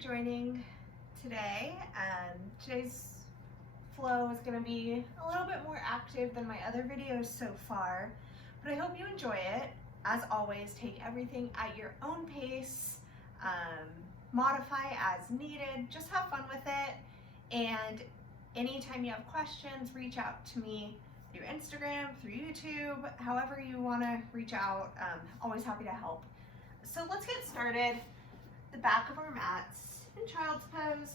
joining today. Today's flow is going to be a little bit more active than my other videos so far, but I hope you enjoy it. As always, take everything at your own pace, modify as needed, just have fun with it, and anytime you have questions, reach out to me through Instagram, through YouTube, however you want to reach out. Always happy to help. So let's get started. The back of our mats in child's pose.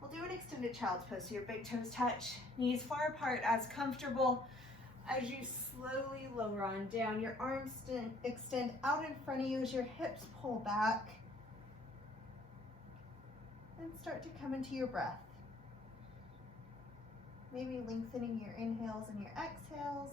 We'll do an extended child's pose, so your big toes touch, knees far apart, as comfortable as you slowly lower on down. Your arms extend out in front of you as your hips pull back. And start to come into your breath. Maybe lengthening your inhales and your exhales.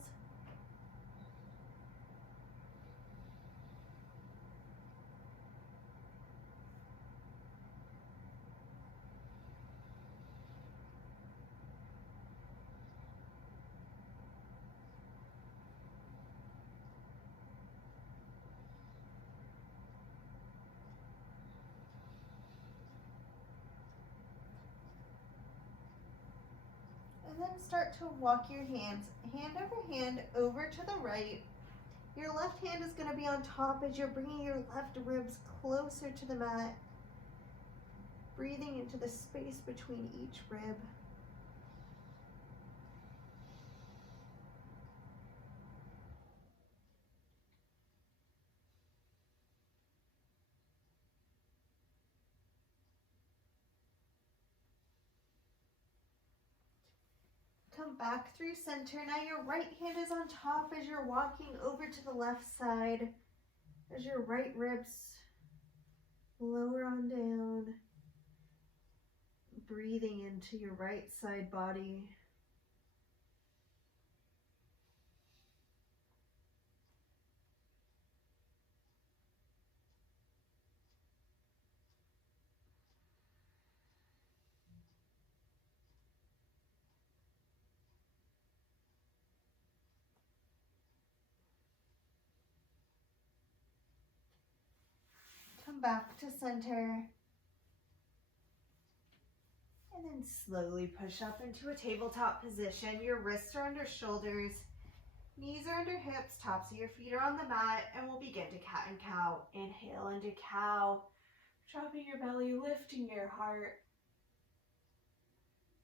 And then start to walk your hands, hand over hand, over to the right. Your left hand is going to be on top as you're bringing your left ribs closer to the mat. Breathing into the space between each rib. Come back through center. Now your right hand is on top as you're walking over to the left side. As your right ribs lower on down. Breathing into your right side body. Come back to center. And then slowly push up into a tabletop position. Your wrists are under shoulders, knees are under hips, tops of your feet are on the mat, and we'll begin to cat and cow. Inhale into cow, dropping your belly, lifting your heart.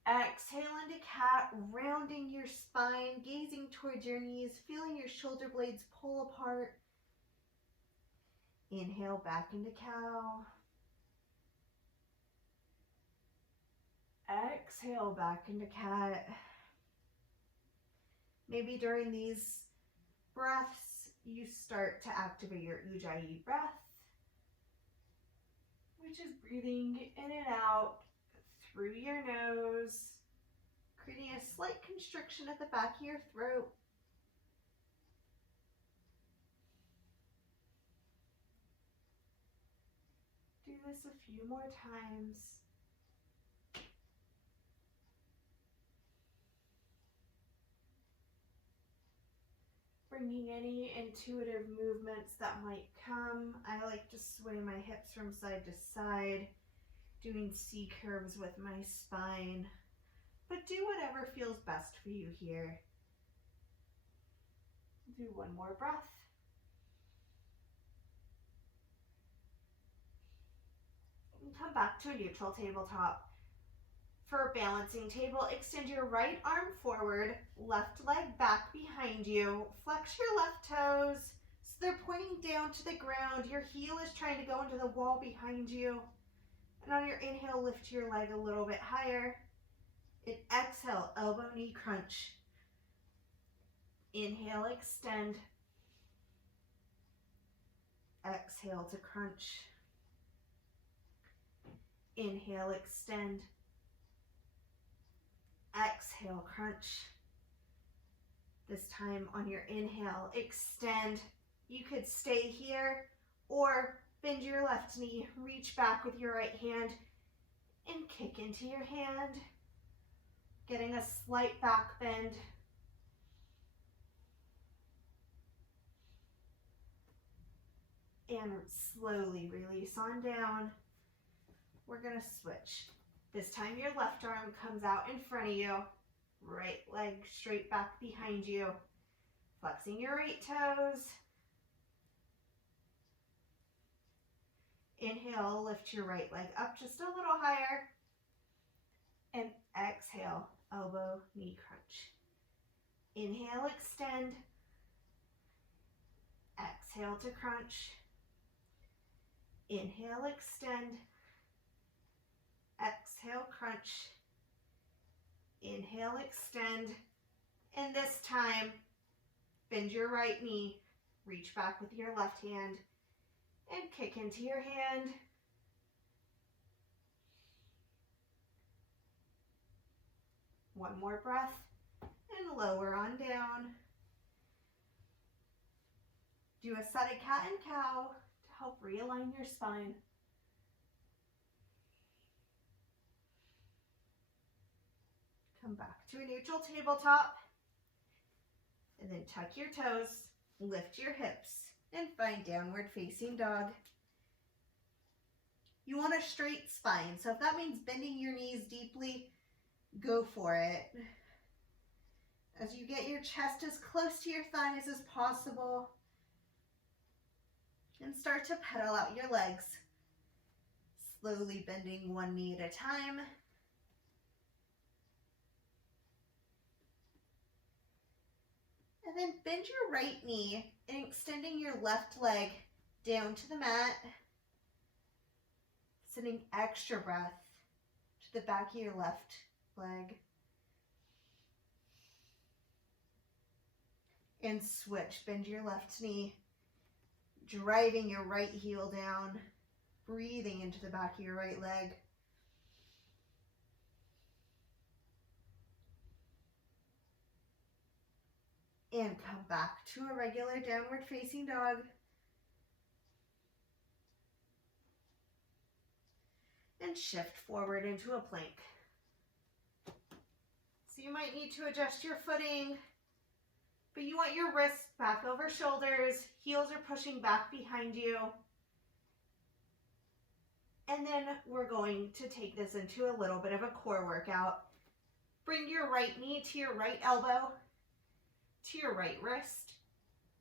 Exhale into cat, rounding your spine, gazing towards your knees, feeling your shoulder blades pull apart. Inhale back into cow. Exhale back into cat. Maybe during these breaths, you start to activate your Ujjayi breath, which is breathing in and out through your nose, creating a slight constriction at the back of your throat. Do this a few more times. Bringing any intuitive movements that might come. I like to sway my hips from side to side, doing C curves with my spine. But do whatever feels best for you here. Do one more breath. And come back to a neutral tabletop. For a balancing table, extend your right arm forward, left leg back behind you. Flex your left toes so they're pointing down to the ground. Your heel is trying to go into the wall behind you. And on your inhale, lift your leg a little bit higher. And exhale, elbow knee crunch. Inhale, extend. Exhale to crunch. Inhale, extend. Exhale, crunch. This time on your inhale, extend. You could stay here or bend your left knee, reach back with your right hand and kick into your hand, getting a slight back bend. And slowly release on down. we're gonna switch. This time your left arm comes out in front of you, right leg straight back behind you, flexing your right toes. Inhale, lift your right leg up just a little higher. And exhale, elbow, knee crunch. Inhale, extend. Exhale to crunch. Inhale, extend. Exhale, crunch. Inhale, extend. And this time, bend your right knee, reach back with your left hand, and kick into your hand. One more breath, and lower on down. Do a set of cat and cow to help realign your spine. Come back to a neutral tabletop, and then tuck your toes, lift your hips, and find downward facing dog. You want a straight spine, so if that means bending your knees deeply, go for it. As you get your chest as close to your thighs as possible, and start to pedal out your legs, slowly bending one knee at a time. And then bend your right knee and extending your left leg down to the mat, sending extra breath to the back of your left leg. And switch, bend your left knee, driving your right heel down, breathing into the back of your right leg. And come back to a regular downward facing dog. And shift forward into a plank. So you might need to adjust your footing, but you want your wrists back over shoulders, heels are pushing back behind you. And then we're going to take this into a little bit of a core workout. Bring your right knee to your right elbow, to your right wrist,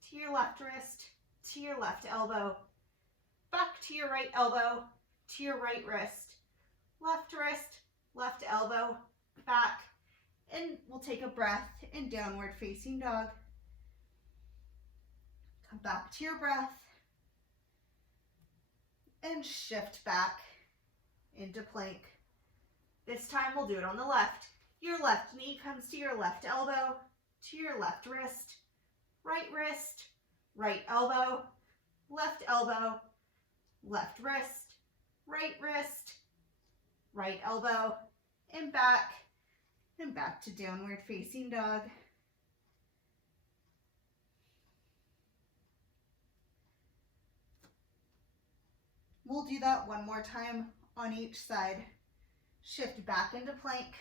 to your left wrist, to your left elbow, back to your right elbow, to your right wrist, left elbow, back, and we'll take a breath in downward facing dog. Come back to your breath and shift back into plank. This time we'll do it on the left. Your left knee comes to your left elbow, to your left wrist, right elbow, left wrist, right elbow, and back to downward facing dog. We'll do that one more time on each side. Shift back into plank.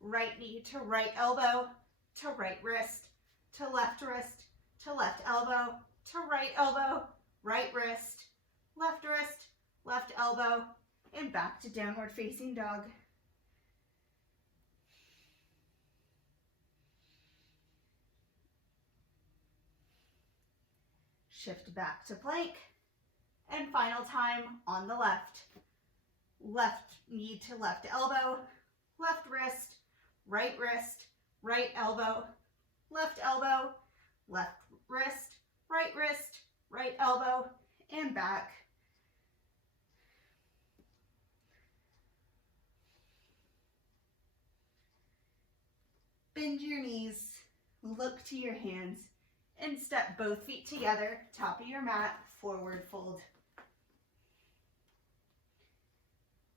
Right knee to right elbow, to right wrist, to left elbow, to right elbow, right wrist, left elbow, and back to downward facing dog. Shift back to plank. And final time on the left. Left knee to left elbow, left wrist, right elbow, left wrist, right elbow, and back. Bend your knees, look to your hands, and step both feet together, top of your mat, forward fold.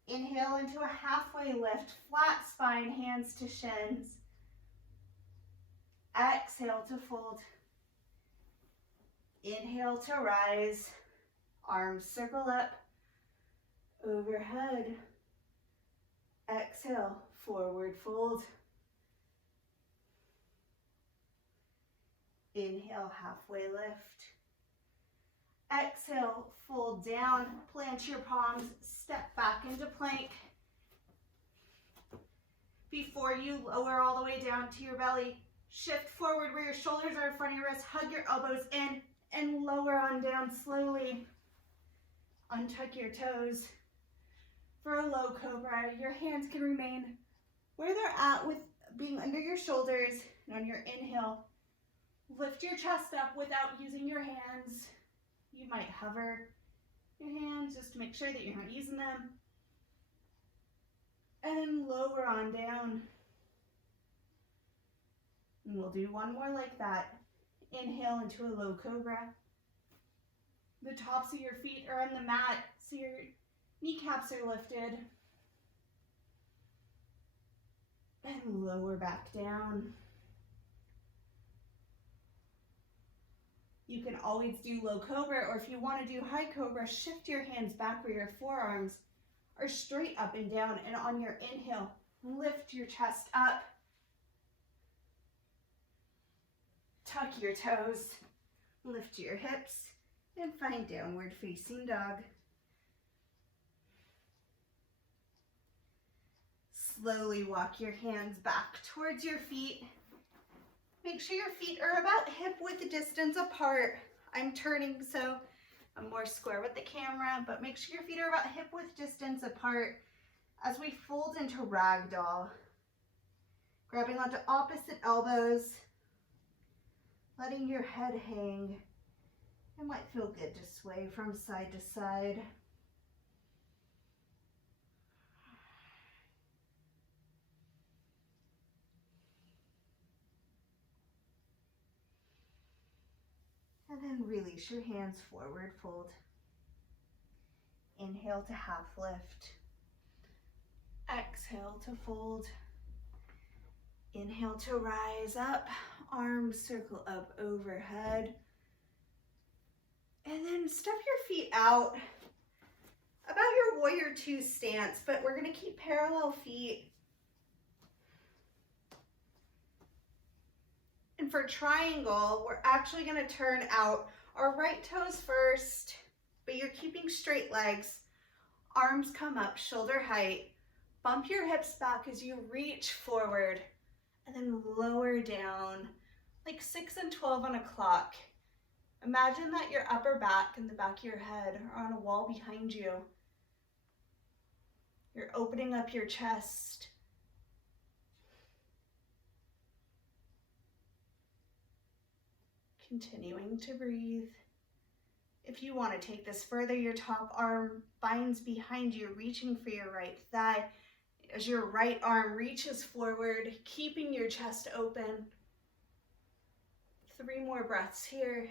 Inhale into a halfway lift, flat spine, hands to shins. Exhale to fold. Inhale to rise, arms circle up, overhead. Exhale, forward fold. Inhale, halfway lift. Exhale, fold down, plant your palms, step back into plank. Before you lower all the way down to your belly, shift forward where your shoulders are in front of your wrists, hug your elbows in, and lower on down slowly. Untuck your toes. For a low cobra, your hands can remain where they're at with being under your shoulders, and on your inhale, lift your chest up without using your hands. You might hover your hands just to make sure that you're not using them. And lower on down. And we'll do one more like that. Inhale into a low cobra. The tops of your feet are on the mat, so your kneecaps are lifted. And lower back down. You can always do low cobra, or if you want to do high cobra, shift your hands back where your forearms are straight up and down. And on your inhale, lift your chest up. Tuck your toes, lift your hips, and find downward facing dog. Slowly walk your hands back towards your feet. Make sure your feet are about hip width distance apart. I'm turning so I'm more square with the camera, but make sure your feet are about hip width distance apart as we fold into ragdoll. Grabbing onto opposite elbows, letting your head hang. It might feel good to sway from side to side. And then release your hands, forward fold. Inhale to half lift. Exhale to fold. Inhale to rise up, arms circle up overhead. And then step your feet out about your warrior two stance, but we're gonna keep parallel feet. And for triangle, we're actually gonna turn out our right toes first, but you're keeping straight legs. Arms come up, shoulder height. Bump your hips back as you reach forward, and then lower down, like 6 and 12 on a clock. Imagine that your upper back and the back of your head are on a wall behind you. You're opening up your chest. Continuing to breathe. If you want to take this further, your top arm binds behind you, reaching for your right thigh. As your right arm reaches forward, keeping your chest open. 3 more breaths here.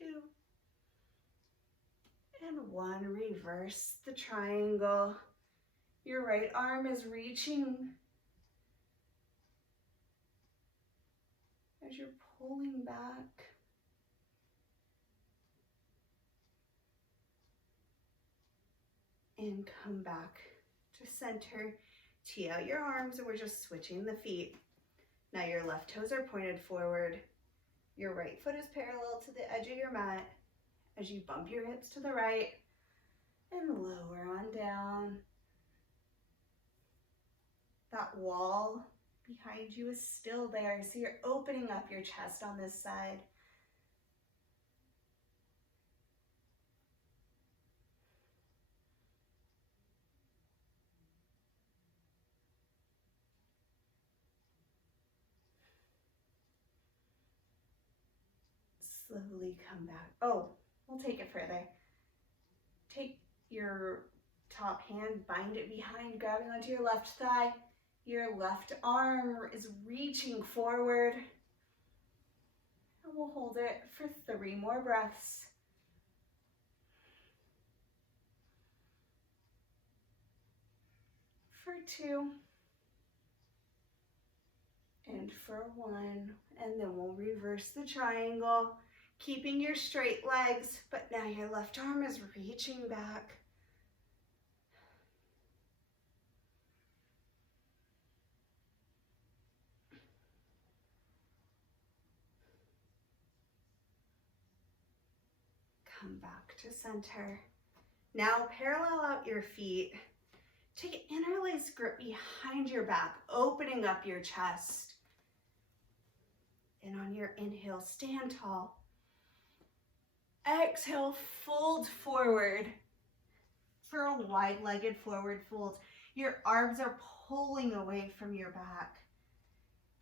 2. And 1. Reverse the triangle. Your right arm is reaching as you're pulling back. And come back to center. Tee out your arms, and we're just switching the feet. Now your left toes are pointed forward. Your right foot is parallel to the edge of your mat as you bump your hips to the right and lower on down. That wall behind you is still there, so you're opening up your chest on this side. Slowly come back. Oh, we'll take it further. Take your top hand, bind it behind, grabbing onto your left thigh. Your left arm is reaching forward. And we'll hold it for 3 more breaths. For 2. And for 1. And then we'll reverse the triangle, keeping your straight legs, but now your left arm is reaching back. come back to center. Now parallel out your feet. Take an interlace grip behind your back, opening up your chest. And on your inhale, stand tall. Exhale, fold forward for a wide-legged forward fold. Your arms are pulling away from your back.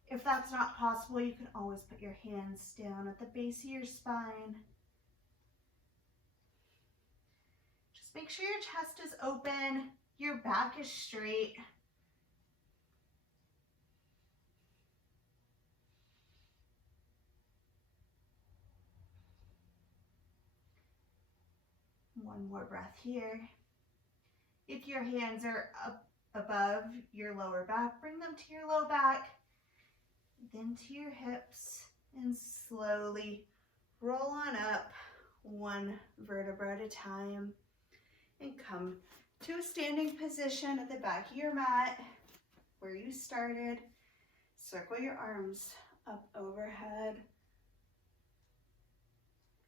If that's not possible, you can always put your hands down at the base of your spine. Just make sure your chest is open, your back is straight. One more breath here. If your hands are up above your lower back, bring them to your low back, then to your hips, and slowly roll on up one vertebra at a time and come to a standing position at the back of your mat where you started. Circle your arms up overhead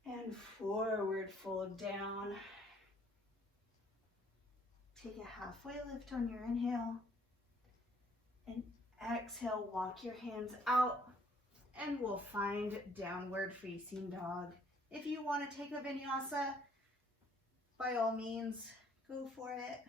and forward fold down. Take a halfway lift on your inhale and exhale, walk your hands out and we'll find downward facing dog. If you want to take a vinyasa, by all means, go for it.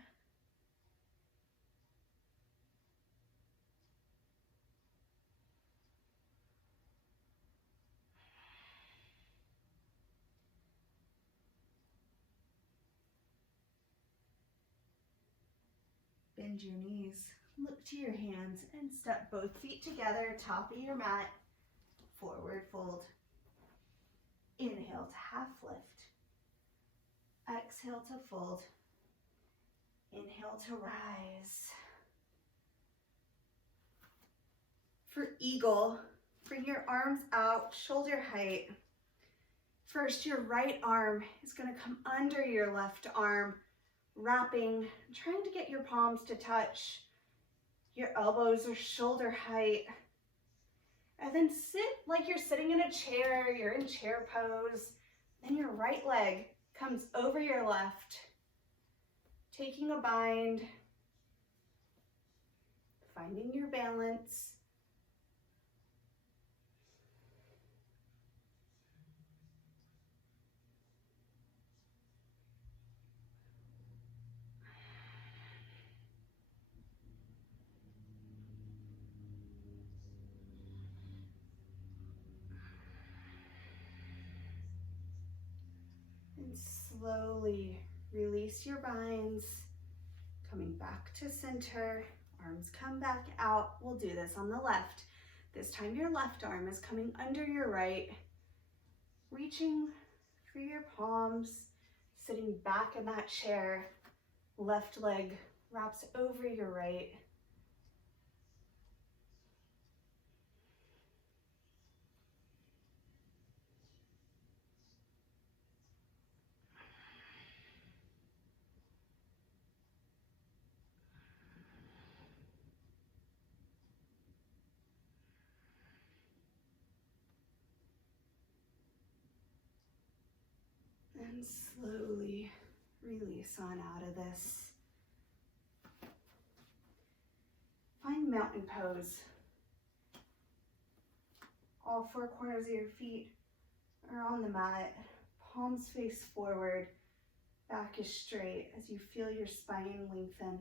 Bend your knees, look to your hands, and step both feet together, top of your mat, forward fold. Inhale to half lift. Exhale to fold. Inhale to rise. For eagle, bring your arms out, shoulder height. First, your right arm is going to come under your left arm, wrapping, trying to get your palms to touch. Your elbows are shoulder height. And then sit like you're sitting in a chair, you're in chair pose. Then your right leg comes over your left, taking a bind, finding your balance. And slowly release your binds, coming back to center. Arms come back out. We'll do this on the left. This time your left arm is coming under your right, reaching for your palms, sitting back in that chair. Left leg wraps over your right. And slowly release on out of this. Find mountain pose. All four corners of your feet are on the mat. Palms face forward. Back is straight as you feel your spine lengthen.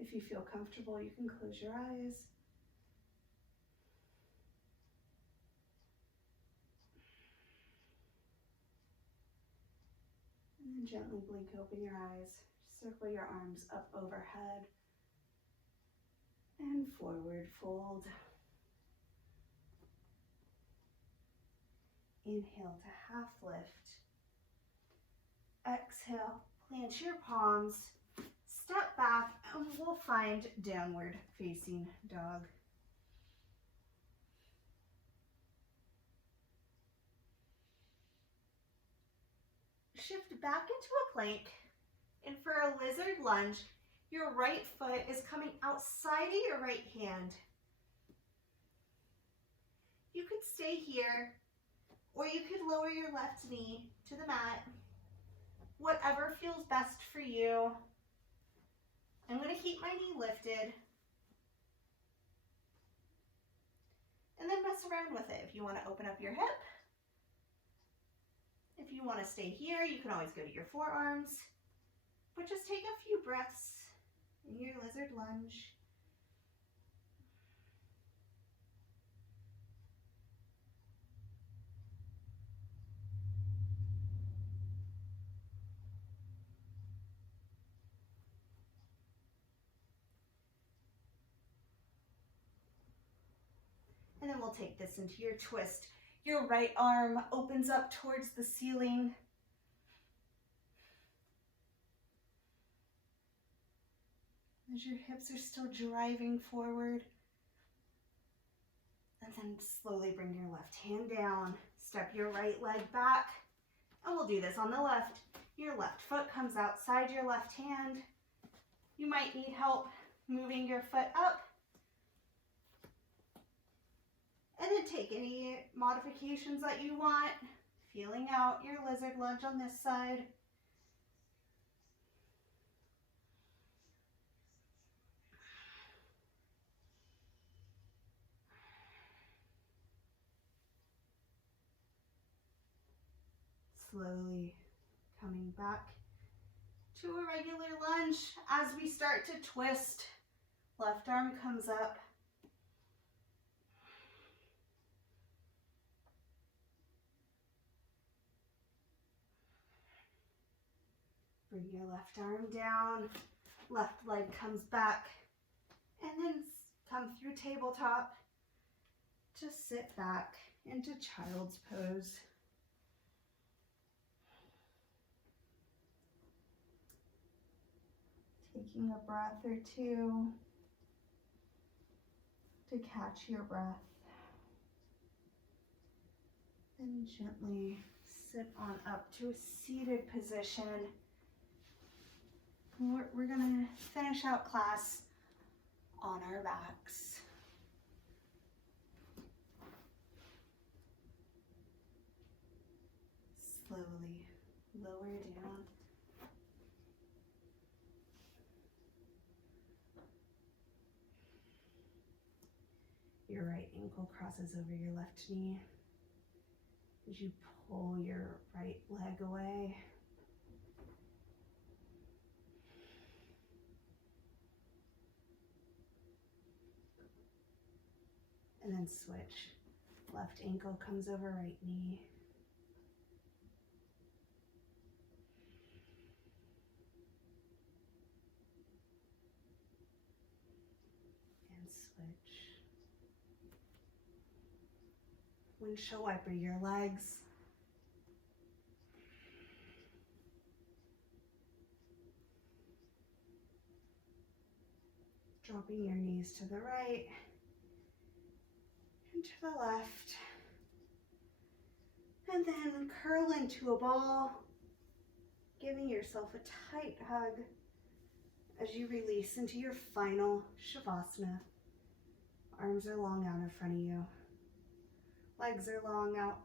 If you feel comfortable, you can close your eyes. And then gently blink open your eyes. Circle your arms up overhead. And forward fold. Inhale to half lift. Exhale, plant your palms, step back, and we'll find downward facing dog. Shift back into a plank, and for a lizard lunge, your right foot is coming outside of your right hand. You could stay here, or you could lower your left knee to the mat. Whatever feels best for you. I'm going to keep my knee lifted. And then mess around with it. If you want to open up your hip, if you want to stay here, you can always go to your forearms. But just take a few breaths in your lizard lunge. And then we'll take this into your twist. Your right arm opens up towards the ceiling. As your hips are still driving forward. And then slowly bring your left hand down. Step your right leg back. And we'll do this on the left. Your left foot comes outside your left hand. You might need help moving your foot up. And then take any modifications that you want, feeling out your lizard lunge on this side. Slowly coming back to a regular lunge. As we start to twist, left arm comes up. Bring your left arm down, left leg comes back, and then come through tabletop. Just sit back into child's pose. Taking a breath or two to catch your breath. And gently sit on up to a seated position. We're going to finish out class on our backs. Slowly lower down. Your right ankle crosses over your left knee as you pull your right leg away. And then switch. Left ankle comes over right knee. And switch. Windshield wiper your legs. Dropping your knees to the right. To the left, and then curl into a ball, giving yourself a tight hug as you release into your final Shavasana. Arms are long out in front of you, legs are long out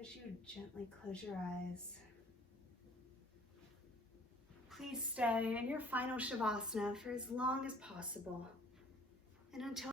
as you gently close your eyes. Please stay in your final Shavasana for as long as possible, and until